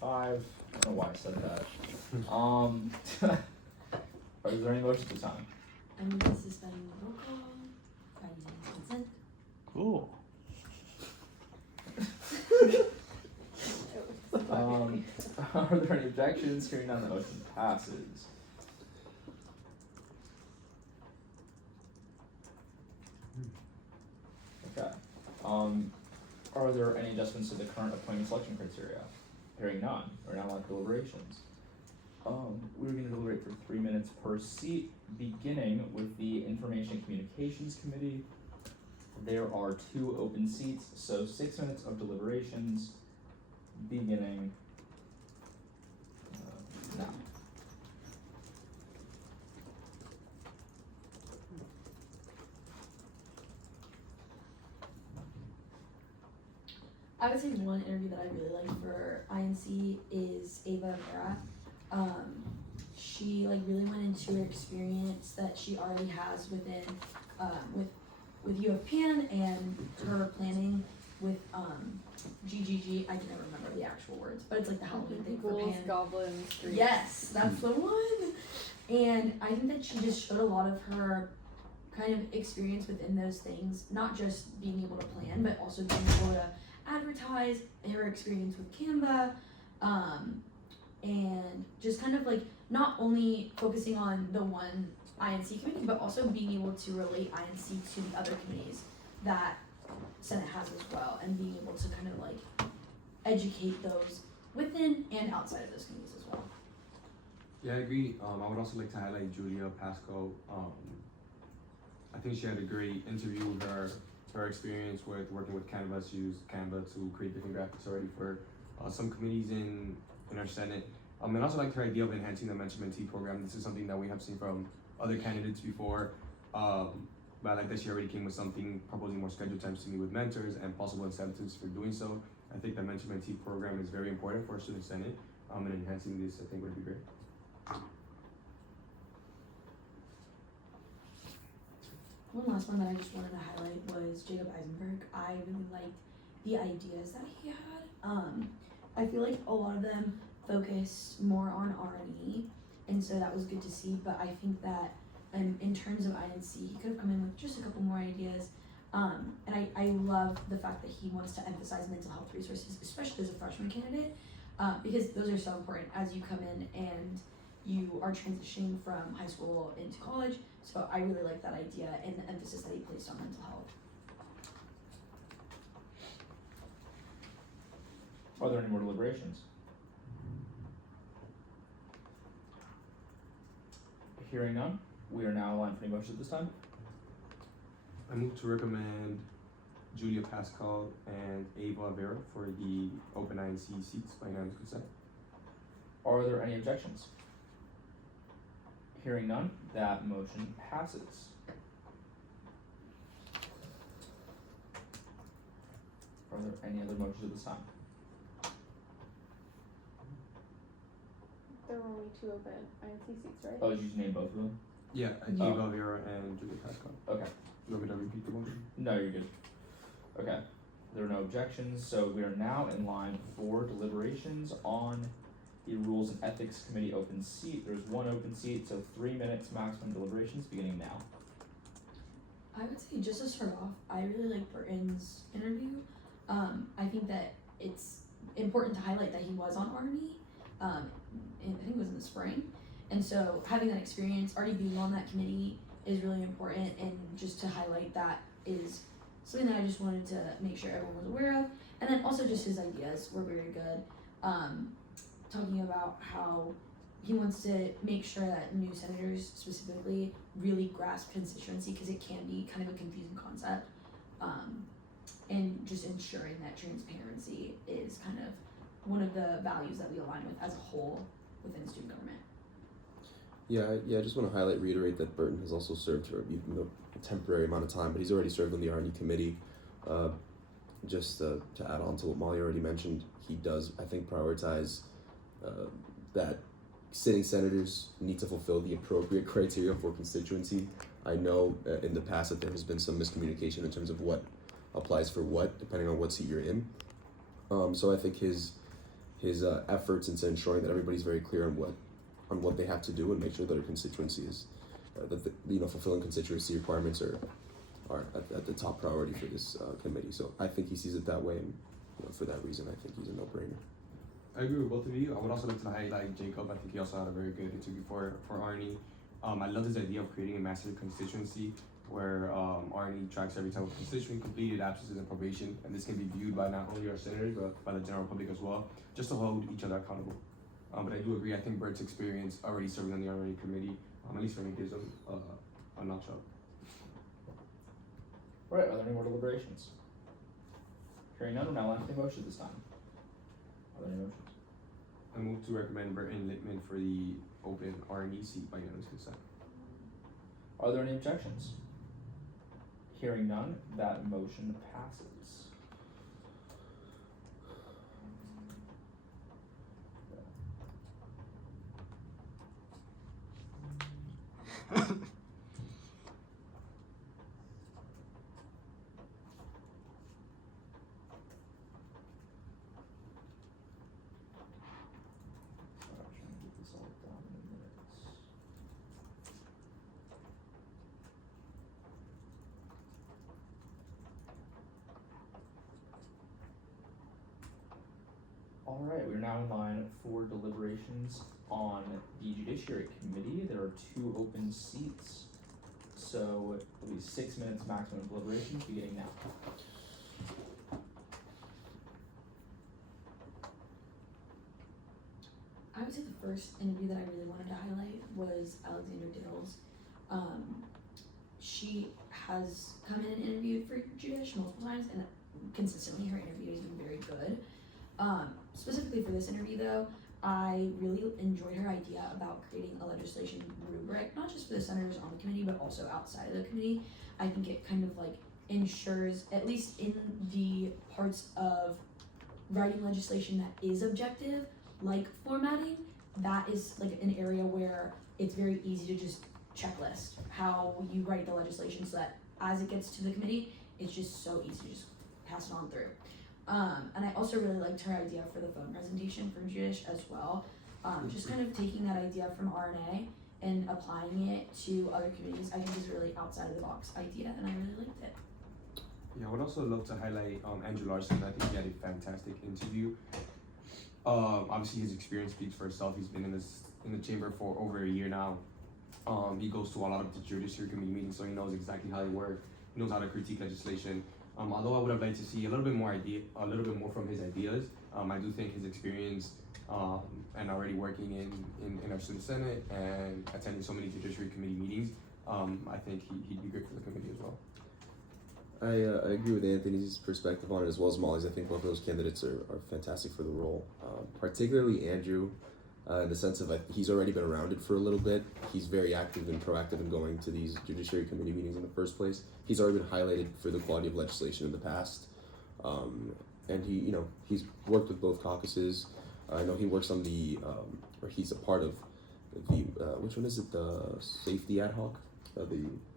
5. I don't know why I said that. Is there any motions this time? I move to suspend the roll call by unanimous consent. Cool. Are there any objections? Hearing none, the motion passes. Okay. Are there any adjustments to the current appointment selection criteria? Hearing none, we're now on deliberations. We're going to deliberate for 3 minutes per seat, beginning with the Information Communications Committee. There are 2 open seats, so 6 minutes of deliberations, beginning now. I would say one interview that I really like for INC is Ava Vera. She really went into her experience that she already has within with UFPAN and her planning with GGG. I can never remember the actual words, but it's like the Halloween thing for Ghouls, Pan. Goblins, Streets. Yes, that's the one. And I think that she just showed a lot of her kind of experience within those things, not just being able to plan, but also being able to advertise, her experience with Canva, and just kind of not only focusing on the one INC committee, but also being able to relate INC to the other committees that Senate has as well, and being able to kind of educate those within and outside of those committees as well. Yeah, I agree. I would also like to highlight Julia Pasco. I think she had a great interview. Her experience with working with Canva. She used Canva to create different graphics already for some committees in our Senate. And also like her idea of enhancing the mentor-mentee program. This is something that we have seen from other candidates before. But I like that she already came with something, proposing more scheduled times to meet with mentors and possible incentives for doing so. I think the mentor-mentee program is very important for our student Senate. And enhancing this, I think, would be great. One last one that I just wanted to highlight was Jacob Eisenberg. I really liked the ideas that he had. I feel like a lot of them focused more on R&E, and so that was good to see, but I think that in terms of INC, he could have come in with just a couple more ideas. And I love the fact that he wants to emphasize mental health resources, especially as a freshman candidate, because those are so important as you come in and you are transitioning from high school into college. So I really like that idea and the emphasis that he placed on mental health. Are there any more deliberations? Hearing none, we are now aligned for any motions at this time. I move to recommend Julia Pascal and Ava Vera for the open INC seats by unanimous consent. Are there any objections? Hearing none, that motion passes. Are there any other motions at this time? There were only 2 open INC seats, right? Oh, did you just name both of them? Yeah, Oh. Ava Vera and Julia Pascal. Okay. You want me to repeat the motion? No, you're good. Okay. There are no objections, so we are now in line for deliberations on the Rules and Ethics Committee open seat. There's 1 open seat, so 3 minutes maximum deliberations beginning now. I would say, just to start off, I really like Burton's interview. I think that it's important to highlight that he was on R&E. And I think it was in the spring. And so having that experience, already being on that committee, is really important, and just to highlight that is something that I just wanted to make sure everyone was aware of. And then also just his ideas were very good. Talking about how he wants to make sure that new senators specifically really grasp constituency, because it can be kind of a confusing concept, and just ensuring that transparency is kind of one of the values that we align with as a whole within student government. Yeah, I just want to reiterate that Burton has also served for a temporary amount of time, but he's already served on the R&D committee. Just to add on to what Molly already mentioned, he does, I think, prioritize that sitting senators need to fulfill the appropriate criteria for constituency. I know in the past that there has been some miscommunication in terms of what applies for what, depending on what seat you're in. So I think his his efforts into ensuring that everybody's very clear on what they have to do and make sure that their constituency is fulfilling constituency requirements are at the top priority for this committee. So I think he sees it that way, and for that reason, I think he's a no-brainer. I agree with both of you. I would also like to highlight Jacob. I think he also had a very good interview for Arnie. I love his idea of creating a master constituency where Arnie tracks every type of constituent, completed absences, and probation, and this can be viewed by not only our senators but by the general public as well, just to hold each other accountable. But I do agree. I think Bert's experience already serving on the Arnie committee, at least for me, gives him a notch up. Right, are there any more deliberations? Hearing none, we're now on to the motion this time. Are there any motions? I move to recommend Burton Littman for the open Arnie seat by unanimous consent. Are there any objections? Hearing none, that motion passes. Trying to get this all done in minutes. All right, we're now in line for deliberations on the Judiciary Committee. There are 2 open seats, so it'll be 6 minutes maximum deliberations beginning now. I would say the first interview that I really wanted to highlight was Alexander Dale's. She has come in and interviewed for Judiciary multiple times, and consistently her interview has been very good. Specifically for this interview though, I really enjoyed her idea about creating a legislation rubric, not just for the senators on the committee, but also outside of the committee. I think it kind of like ensures, at least in the parts of writing legislation that is objective, like formatting, that is like an area where it's very easy to just checklist how you write the legislation so that as it gets to the committee, it's just so easy to just pass it on through. And I also really liked her idea for the phone presentation for Judish as well. Just kind of taking that idea from RNA and applying it to other committees, I think is really outside of the box idea, and I really liked it. Yeah, I would also love to highlight Andrew Larson. I think he had a fantastic interview. Obviously, his experience speaks for itself. He's been in the chamber for over a year now. He goes to a lot of the Judiciary Committee meetings, so he knows exactly how they work. He knows how to critique legislation. Although I would have liked to see a little bit more from his ideas, I do think his experience and already working in our student senate and attending so many Judiciary Committee meetings, I think he'd be great for the committee as well. I agree with Anthony's perspective on it as well as Molly's. I think both of those candidates are fantastic for the role, particularly Andrew, in the sense of he's already been around it for a little bit. He's very active and proactive in going to these Judiciary Committee meetings in the first place. He's already been highlighted for the quality of legislation in the past, and he's worked with both caucuses. I know he works on or he's a part of the which one is it? The safety ad hoc.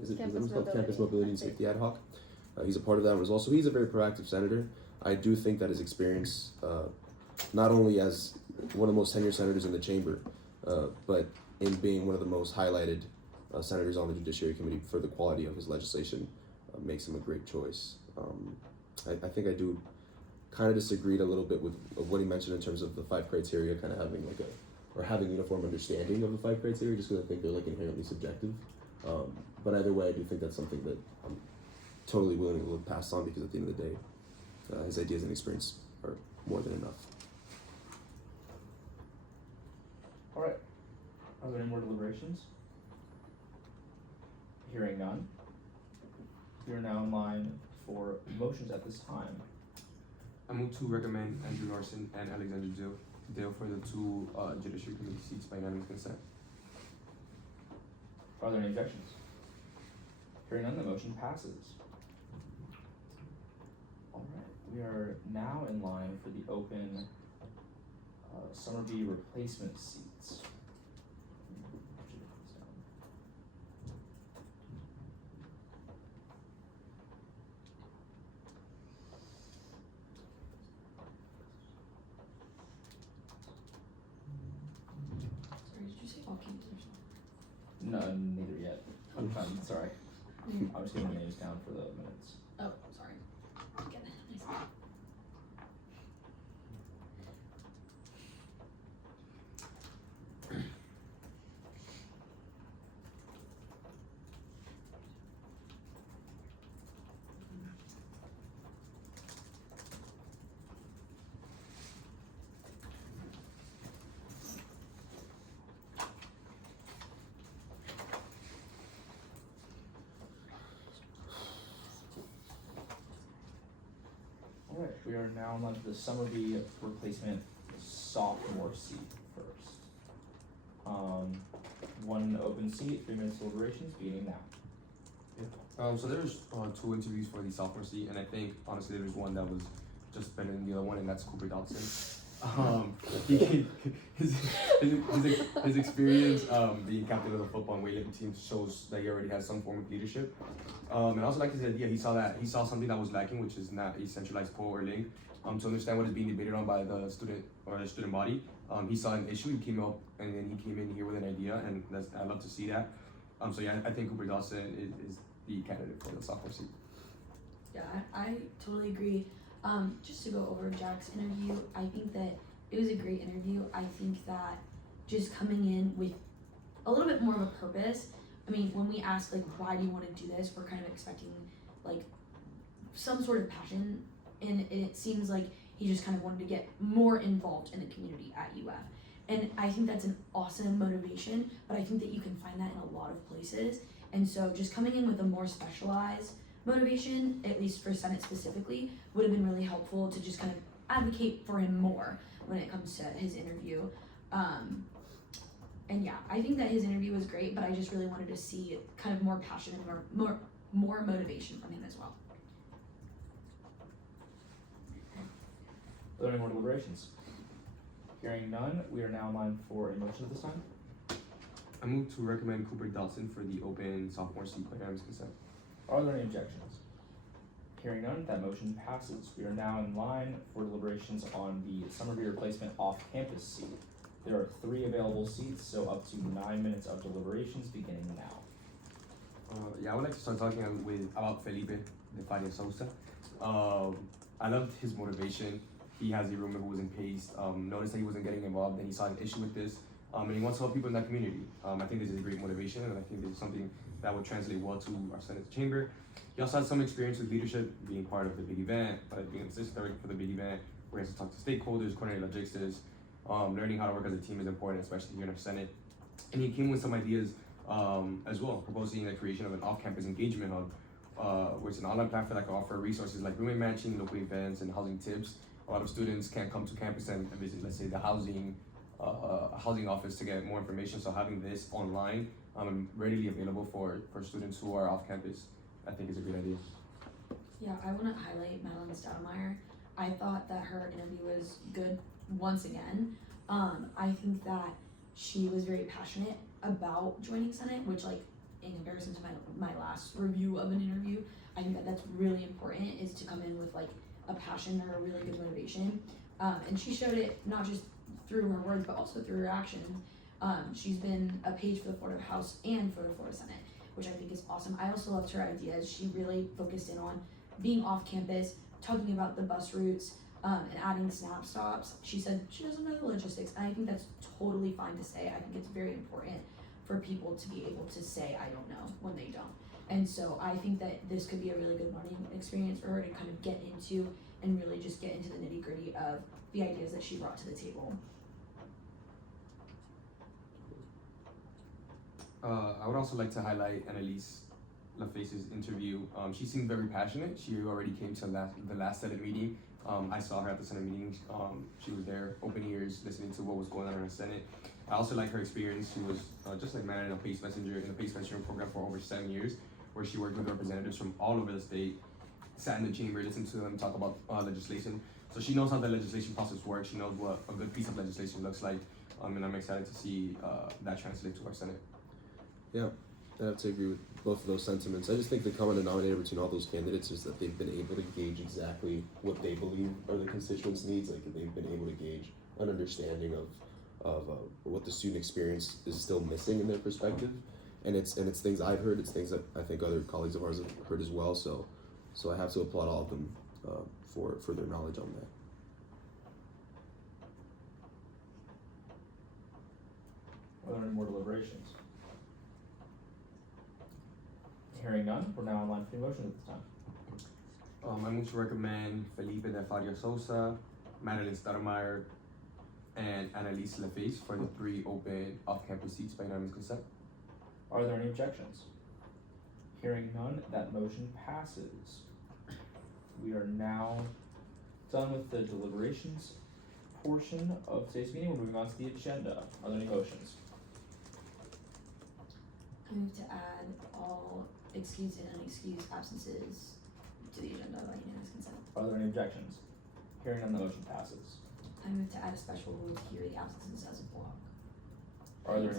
Is it called Campus Mobility and Safety Ad hoc? He's a part of that one as well. So he's a very proactive senator. I do think that his experience, not only as one of the most tenured senators in the chamber, but in being one of the most highlighted senators on the Judiciary Committee for the quality of his legislation, makes him a great choice. I think I do kind of disagreed a little bit with what he mentioned in terms of the 5 criteria, kind of having having uniform understanding of the 5 criteria, just because I think they're inherently subjective. But either way, I do think that's something that I'm totally willing to look past on, because at the end of the day, his ideas and experience are more than enough. All right, are there any more deliberations? Hearing none, we are now in line for motions at this time. I move to recommend Andrew Larson and Alexander Dale for the 2 Judiciary Committee seats by unanimous consent. Are there any objections? Hearing none, the motion passes. All right, we are now in line for the open Summer B replacement seats. Neither yet. I'm sorry. I'm just getting the names down for the minutes. Oh, sorry. Again, nice. Alright, we are now on to the summer B replacement sophomore seat first. One open seat, 3 minutes deliberations, beginning now. So there's 2 interviews for the sophomore seat, and I think honestly there's one that was just better than the other one, and that's Cooper Dodson. His experience being captain of the football and weightlifting team shows that he already has some form of leadership. And I also like his idea. He saw something that was lacking, which is not a centralized poll or link. To understand what is being debated on by the student or the student body. He saw an issue, he came up, and then he came in here with an idea, and I love to see that. So yeah, I think Cooper Dawson is the candidate for the sophomore seat. Yeah, I totally agree. Just to go over Jack's interview, I think that it was a great interview. I think that just coming in with a little bit more of a purpose. I mean, when we ask like, why do you want to do this? We're kind of expecting like some sort of passion, and it seems like he just kind of wanted to get more involved in the community at UF. And I think that's an awesome motivation, but I think that you can find that in a lot of places. And so just coming in with a more specialized motivation, at least for Senate specifically, would have been really helpful to just kind of advocate for him more when it comes to his interview. And yeah, I think that his interview was great, but I just really wanted to see kind of more passion and more motivation from him as well. Are there any more deliberations? Hearing none, we are now in line for a motion at this time. I move to recommend Cooper Dodson for the open sophomore seat by unanimous consent. Are there any objections? Hearing none, that motion passes. We are now in line for deliberations on the summer B replacement off-campus seat. There are 3 available seats, so up to 9 minutes of deliberations beginning now. Yeah, I would like to start talking about Felipe de Faria Sousa. I loved his motivation. He has a roommate who was in PACE, noticed that he wasn't getting involved, and he saw an issue with this, and he wants to help people in that community. I think this is a great motivation, and I think this is something that would translate well to our Senate chamber. He also had some experience with leadership, being part of the big event, being assistant director for the big event, where he has to talk to stakeholders, coordinate logistics, learning how to work as a team is important, especially here in our Senate. And he came with some ideas as well, proposing the creation of an off-campus engagement hub, which is an online platform that can offer resources like roommate matching, local events, and housing tips. A lot of students can't come to campus and visit, let's say, the housing office to get more information. So having this online and readily available for students who are off campus, I think is a good idea. Yeah, I want to highlight Madeline Stoudemire. I thought that her interview was good once again. I think that she was very passionate about joining Senate, which like in comparison to my last review of an interview, I think that that's really important, is to come in with like a passion or a really good motivation. And she showed it not just through her words, but also through her actions. She's been a page for the Florida House and for the Florida Senate, which I think is awesome. I also loved her ideas. She really focused in on being off campus, talking about the bus routes, and adding snap stops. She said she doesn't know the logistics, and I think that's totally fine to say. I think it's very important for people to be able to say, I don't know, when they don't. And so I think that this could be a really good learning experience for her to kind of get into and really just get into the nitty gritty of the ideas that she brought to the table. I would also like to highlight Annalise LaFace's interview. She seemed very passionate. She already came to the last Senate meeting. I saw her at the Senate meeting. She was there, open ears, listening to what was going on in the Senate. I also like her experience. She was just like managing a PACE messenger in the PACE messenger program for over 7 years, where she worked with representatives from all over the state, sat in the chamber, listened to them talk about legislation. So she knows how the legislation process works. She knows what a good piece of legislation looks like. And I'm excited to see that translate to our Senate. Yeah, I have to agree with both of those sentiments. I just think the common denominator between all those candidates is that they've been able to gauge exactly what they believe are the constituents' needs. Like they've been able to gauge an understanding of what the student experience is still missing in their perspective. and it's things I've heard. It's things that I think other colleagues of ours have heard as well. So I have to applaud all of them for their knowledge on that. Are there any more deliberations? Hearing none, we're now online for the motion at this time. I move to recommend Felipe de Faria Sosa, Madeline Stoudemire, and Annalise Laface for the 3 open off-campus seats by unanimous consent. Are there any objections? Hearing none, that motion passes. We are now done with the deliberations portion of today's meeting. We're moving on to the agenda. Are there any motions? I move to add all excused and unexcused absences to the agenda by unanimous consent. Are there any objections? Hearing none, the motion passes. I move to add a special rule to hear the absences as a block. Are there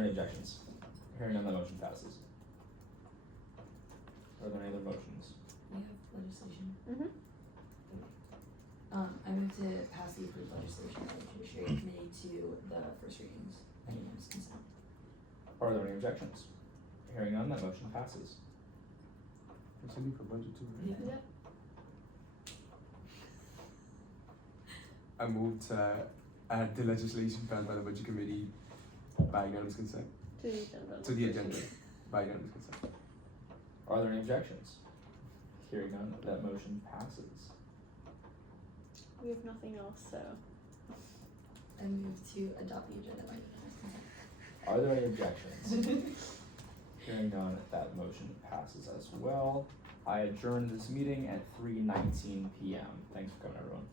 any objections? Hearing none, the motion passes. Are there any other motions? We have legislation. Mm-hmm. I move to pass the approved legislation by the Judiciary Committee to the first readings by unanimous consent. Are there any objections? Hearing none, that motion passes. It's gonna be for budget too, right? Yeah. Yep. I move to add the legislation passed by the budget committee by unanimous consent To the agenda. to the agenda by unanimous consent. Are there any objections? Hearing none, that motion passes. We have nothing else, so. I move to adopt the agenda by unanimous consent. Are there any objections? Hearing none, that motion passes as well. I adjourn this meeting at 3:19 p.m. Thanks for coming, everyone.